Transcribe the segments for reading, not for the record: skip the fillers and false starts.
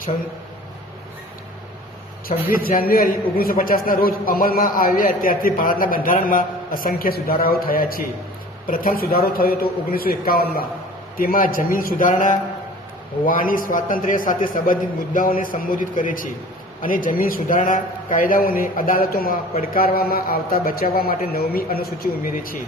26 જાન્યુઆરી 1950ના રોજ અમલમાં આવ્યા ત્યારથી ભારતના બંધારણમાં અસંખ્ય સુધારાઓ થયા છે. પ્રથમ સુધારો થયો હતો 1951માં. તેમાં જમીન સુધારણા, વાણી સ્વાતંત્ર્ય સાથે સંબંધિત મુદ્દાઓને સંબોધિત કરે છે અને જમીન સુધારણા કાયદાઓને અદાલતોમાં પડકારવામાં આવતા બચાવવા માટે 9મી અનુસૂચિ ઉમેરે છે.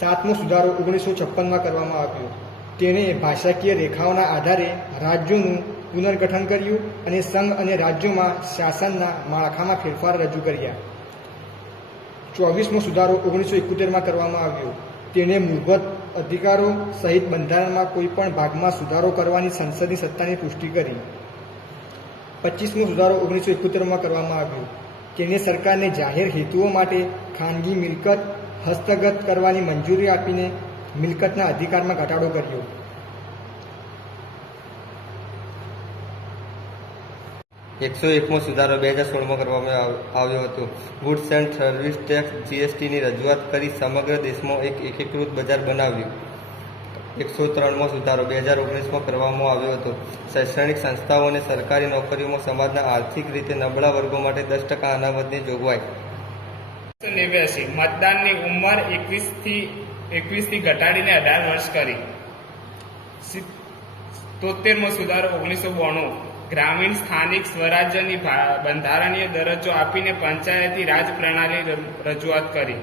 7મો સુધારો 1956માં કરવામાં આવ્યો. તેણે ભાષાકીય રેખાઓના આધારે રાજ્યોનું પુનર્ગઠન કર્યું અને સંઘ અને રાજ્યોમાં શાસનના માળખામાં ફેરફાર રજૂ કર્યા. 24મો સુધારો 1971માં કરવામાં આવ્યો. તેણે મૂળભૂત અધિકારો સહિત બંધારણમાં કોઈપણ ભાગમાં સુધારો કરવાની સંસદની સત્તાની પુષ્ટિ કરી. 25મો સુધારો 1971માં કરવામાં આવ્યો. તેણે સરકારને જાહેર હેતુઓ માટે ખાનગી મિલકત હસ્તગત કરવાની મંજૂરી આપીને મિલકતના અધિકારમાં ઘટાડો કર્યો. 101મો સુધારો 2016માં કરવામાં આવ્યો હતો. ગુડ્સ એન્ડ સર્વિસ ટેક્સ GSTની રજૂઆત કરી સમગ્ર દેશમાં એક એકીકૃત બજાર બનાવ્યું. 103મો સુધારો 2019માં કરવામાં આવ્યો હતો. શૈક્ષણિક સંસ્થાઓ અને સરકારી નોકરીઓમાં સમાજના આર્થિક રીતે નબળા વર્ગો માટે 10% અનામતની જોગવાઈ. 1989 મતદાનની ઉંમર 21થી ઘટાડીને 18 વર્ષ કરી. 73મો સુધારો 1992 ગ્રામીણ સ્થાનિક સ્વરાજ્યની બંધારણીય દરજ્જો આપીને પંચાયતી રાજ પ્રણાલી રજૂઆત કરી.